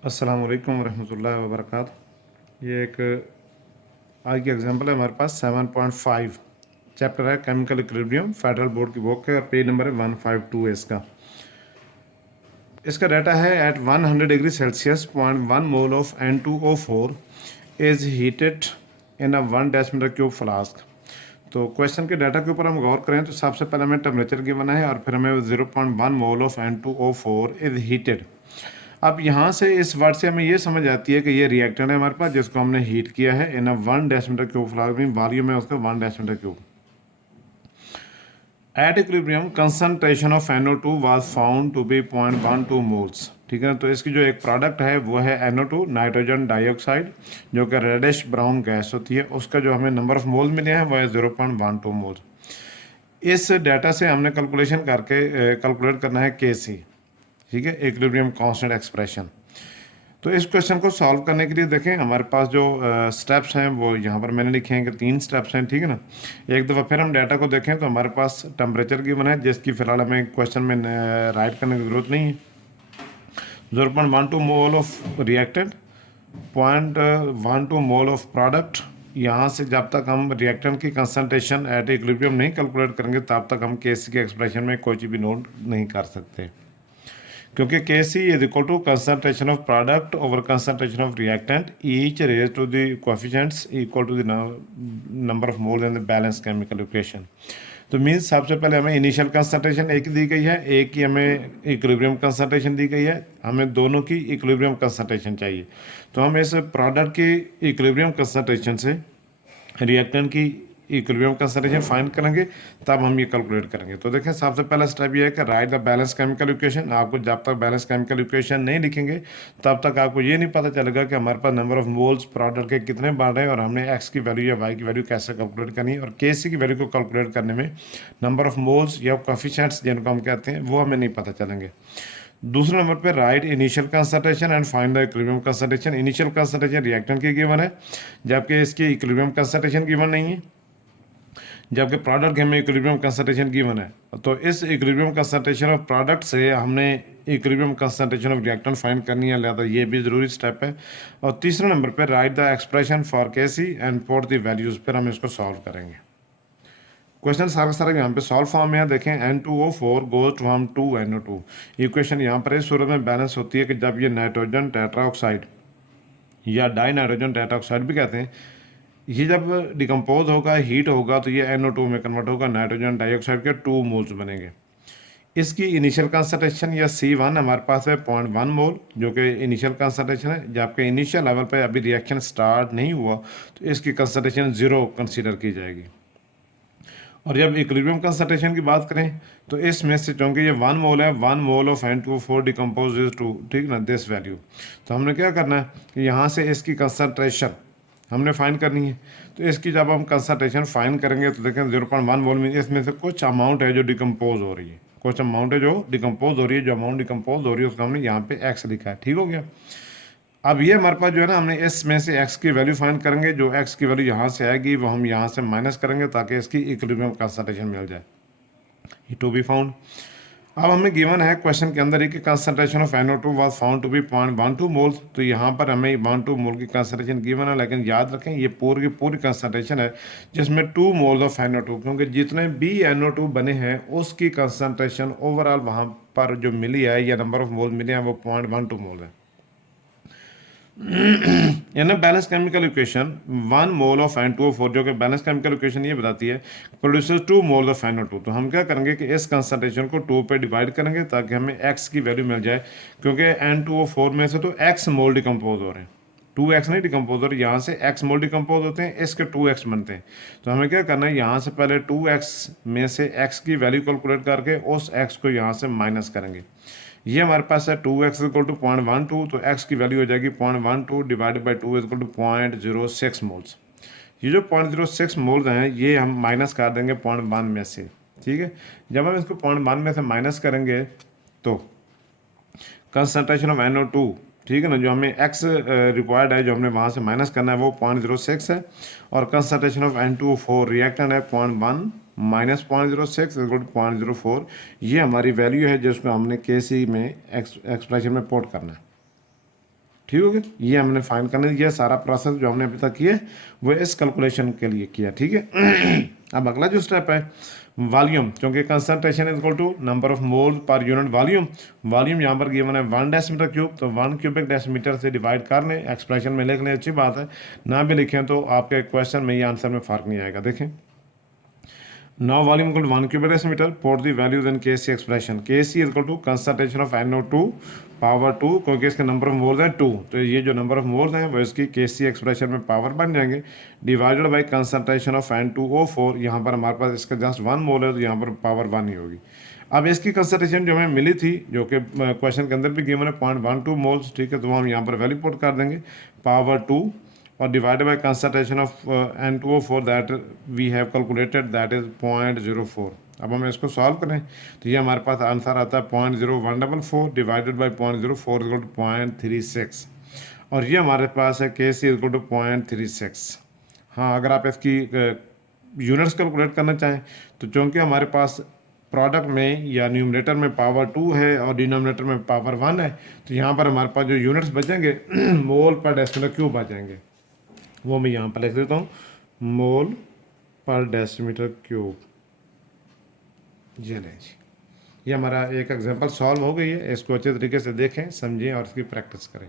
अस्सलाम वालेकुम रहमतुल्लाहि व बरकातहू। ये एक आज की एग्जांपल है हमारे पास 7.5 चैप्टर है केमिकल इक्विलिब्रियम, फेडरल बोर्ड की बुक है और पेज नंबर है 152 है इसका। इसका डाटा है at 100 degree Celsius 0.1 mole of N2O4 is heated in a 1 decimetre cube flask. तो क्वेश्चन के डाटा के ऊपर हम गौर करें तो सबसे पहले हमें टेम्परेचर गिवन है और फिर हमें 0.1 mole of N2O4 is heated. अब यहाँ से इस वर्ड से हमें ये समझ आती है कि ये रिएक्टेंट है हमारे पास जिसको हमने हीट किया है in a 1 decimetre cube flask में, वॉल्यूम है उसका 1 decimetre cube. At equilibrium concentration of NO2 was found to be 0.12 moles. ठीक है, तो इसकी जो एक प्रोडक्ट है वो है NO2 नाइट्रोजन डाइऑक्साइड, जो कि रेडिश ब्राउन गैस होती है। उसका जो हमें नंबर ऑफ मोल मिले हैं वो है 0.12 मोल्स। इस डाटा से हमने कैलकुलेशन करके कैलकुलेट करना है Kc। ठीक है, इक्विलिब्रियम कांस्टेंट एक्सप्रेशन। तो इस क्वेश्चन को सॉल्व करने के लिए देखें हमारे पास जो स्टेप्स हैं वो यहाँ पर मैंने लिखे हैं कि 3 स्टेप्स हैं। ठीक है ना, एक दफ़ा फिर हम डाटा को देखें तो हमारे पास टेम्परेचर गिवन है जिसकी फ़िलहाल हमें क्वेश्चन में राइट करने की ज़रूरत नहीं है। 0.12 mole of reactant, 0.12 mole of product. यहाँ से जब तक हम रिएक्टेंट की कंसनट्रेशन एट इक्विलिब्रियम नहीं कैलकुलेट करेंगे तब तक हम Kc के एक्सप्रेशन में कोई चीज़ भी नोट नहीं कर सकते, क्योंकि Kc is equal to concentration of product over concentration of reactant, each raise to the coefficients equal to the number of mole in the balance chemical equation. तो मीन्स सबसे पहले हमें इनिशियल कंसंट्रेशन एक दी गई है, एक की हमें इक्विलिब्रियम कंसंट्रेशन दी गई है, हमें दोनों की इक्विलिब्रियम कंसंट्रेशन चाहिए। तो हम इस प्रोडक्ट की इक्विलिब्रियम कंसंट्रेशन से रिएक्टेंट की इक्विलिब्रियम कंसंट्रेशन फाइंड करेंगे, तब हम ये कैलकुलेट करेंगे। तो देखें सबसे पहला स्टेप ये है कि right the balance chemical equation. आपको जब तक बैलेंस केमिकल इक्वेशन नहीं लिखेंगे तब तक आपको ये नहीं पता चलेगा कि हमारे पास नंबर ऑफ मोल्स प्रोडक्ट के कितने बढ़ रहे हैं और हमने एक्स की वैल्यू या वाई की वैल्यू कैसे कैलकुलेट करनी है। और Kc की वैल्यू को कैलकुलेट करने में नंबर ऑफ मोल्स या कोएफिशिएंट्स जिनको हम कहते हैं वो हमें नहीं पता चलेंगे। दूसरे नंबर पे right initial concentration and find the equilibrium concentration. Initial concentration reactant की गिवन है जबकि इसकी इक्विलिब्रियम कंसंट्रेशन गिवन नहीं है, जबकि प्रोडक्ट के हमें इक्विलिब्रियम कंसंट्रेशन गिवन है। तो इस इक्विलिब्रियम कंसंट्रेशन ऑफ प्रोडक्ट से हमने equilibrium concentration of reactant find करनी है, लिहाजा ये भी ज़रूरी स्टेप है। और तीसरे नंबर पे right the expression for Kc and put the values, फिर हम इसको सॉल्व करेंगे। क्वेश्चन सारा सारा यहाँ पे सॉल्व फॉर्म में देखें N2O4 गोज टू हम 2NO2। इक्वेशन यहाँ पर इस सूरत में बैलेंस होती है कि जब ये नाइट्रोजन टेट्राऑक्साइड या डाई नाइट्रोजन टेट्राऑक्साइड भी कहते हैं, ये जब डिकम्पोज होगा हीट होगा तो ये NO2 में कन्वर्ट होगा, नाइट्रोजन डाइऑक्साइड के 2 मोल्स बनेंगे। इसकी इनिशियल कंसंट्रेशन या C1 हमारे पास है 0.1 मोल, जो कि इनिशियल कंसंट्रेशन है। जबकि इनिशियल लेवल पे अभी रिएक्शन स्टार्ट नहीं हुआ तो इसकी कंसंट्रेशन 0 कंसीडर की जाएगी। और जब इक्विलिब्रियम कंसंट्रेशन की बात करें तो इसमें से चूँकि ये 1 मोल है, 1 mole of N2O4 decompose is to, ठीक ना, दिस वैल्यू। तो हमने क्या करना है कि यहाँ से इसकी कंसंट्रेशन हमने फाइंड करनी है। तो इसकी जब हम कंसंट्रेशन फाइंड करेंगे तो देखें 0.1 मोल में इसमें से कुछ अमाउंट है जो डिकम्पोज हो रही है, कुछ अमाउंट है जो डिकम्पोज हो रही है। जो अमाउंट डिकम्पोज हो रही है उसका हमने यहाँ पे x लिखा है। ठीक हो गया। अब ये हमारे पास जो है ना, हमने इसमें से x की वैल्यू फाइंड करेंगे। जो x की वैल्यू यहाँ से आएगी वो हम यहाँ से माइनस करेंगे ताकि इसकी इक्विलिब्रियम कंसंट्रेशन मिल जाए, ये टू बी फाउंड। अब हमें गिवन है क्वेश्चन के अंदर ही कि concentration of NO2 was found to be 0.12 moles. तो यहाँ पर हमें 12 मोल की कंसंट्रेशन गिवन है, लेकिन याद रखें ये पूरी की पूरी कंसंट्रेशन है जिसमें 2 मोल्स ऑफ NO2, क्योंकि जितने भी NO2 बने हैं उसकी कंसंट्रेशन ओवरऑल वहाँ पर जो मिली है या नंबर ऑफ मोल मिले हैं वो 0.12 मोल है। In balance chemical equation 1 mole of N2O4, जो कि बैलेंस केमिकल इक्वेशन ये बताती है, प्रोड्यूसेस 2 मोल ऑफ NO2। तो हम क्या करेंगे कि इस कंसंट्रेशन को 2 पे डिवाइड करेंगे ताकि हमें x की वैल्यू मिल जाए, क्योंकि N2O4 में से तो x मोल डिकम्पोज हो रहे हैं, 2x नहीं डिकम्पोज हो रहे, यहाँ से x मोल डिकम्पोज होते हैं, इसके 2x बनते हैं। तो हमें क्या करना है, यहाँ से पहले 2x में से x की वैल्यू कैलकुलेट करके उस x को यहाँ से माइनस करेंगे। ये हमारे पास है 2x इक्वल टू 0.12, तो x की वैल्यू हो जाएगी 0.12 divided by 2 equal to 0.06 moles. ये जो 0.06 मोल्स हैं ये हम माइनस कर देंगे 0.1 में से। ठीक है, जब हम इसको 0.1 में से माइनस करेंगे तो कंसंट्रेशन ऑफ NO2, ठीक है ना, जो हमें x रिक्वायर्ड है, जो हमने वहाँ से माइनस करना है वो 0.06 है। और कंसंट्रेशन ऑफ N2O4 रिएक्टेंट है 0.1 माइनस 0.06 इक्वल टू 0.04। ये हमारी वैल्यू है जिसको हमने Kc में एक्सप्रेशन में पुट करना है। ठीक हो गया। ये हमने फाइंड करने दिया, सारा प्रोसेस जो हमने अभी तक किया वो इस कैलकुलेशन के लिए किया, ठीक है। अब अगला जो स्टेप है वॉल्यूम, क्योंकि concentration is equal to number of mole पर यूनिट वॉल्यूम। वॉल्यूम यहाँ पर गिवन है 1 डेसीमीटर क्यूब, तो 1 क्यूबिक डेसीमीटर से डिवाइड कर लें, एक्सप्रेशन में लिख लें, अच्छी बात है। ना भी लिखें तो आपके क्वेश्चन में ये आंसर में फ़र्क नहीं आएगा। देखें, now volume equal to 1 cubic decimeter, put the values in Kc expression. Kc is equal to concentration of NO2 power 2, क्योंकि इसके नंबर ऑफ मोल्स हैं 2, तो ये जो नंबर ऑफ मोल्स हैं वो इसकी Kc एक्सप्रेशन में पावर बन जाएंगे, divided by concentration of N2O4। यहाँ पर हमारे पास इसका जस्ट 1 मोल है, तो यहाँ पर पावर 1 ही होगी। अब इसकी कंसंट्रेशन जो हमें मिली थी, जो कि क्वेश्चन के अंदर भी गिवन है 0.12 मोल्स, ठीक है, तो हम यहाँ पर वैल्यू पुट कर देंगे पावर 2 और divided by concentration of N2O4 that we have calculated that is 0.04। अब हम इसको सॉल्व करें तो ये हमारे पास आंसर आता है 0.0144 डिवाइडेड बाई 0.04 इक्वल टू 0.36, और ये हमारे पास है Kc इक्वल टू 0.36। हाँ, अगर आप इसकी यूनिट्स कैलकुलेट करना चाहें तो चूँकि हमारे पास प्रोडक्ट में या न्यूमरेटर में पावर 2 है और डिनोमिनेटर में पावर 1 है, तो यहाँ पर हमारे पास जो यूनिट्स बचेंगे मोल पर डेसीमीटर क्यूब बचेंगे, वो मैं यहाँ पर लिख देता हूँ, मोल पर डेसीमीटर क्यूब। ये लें जी, ये हमारा एक एग्जांपल सॉल्व हो गई है। इसको अच्छे तरीके से देखें, समझें और इसकी प्रैक्टिस करें।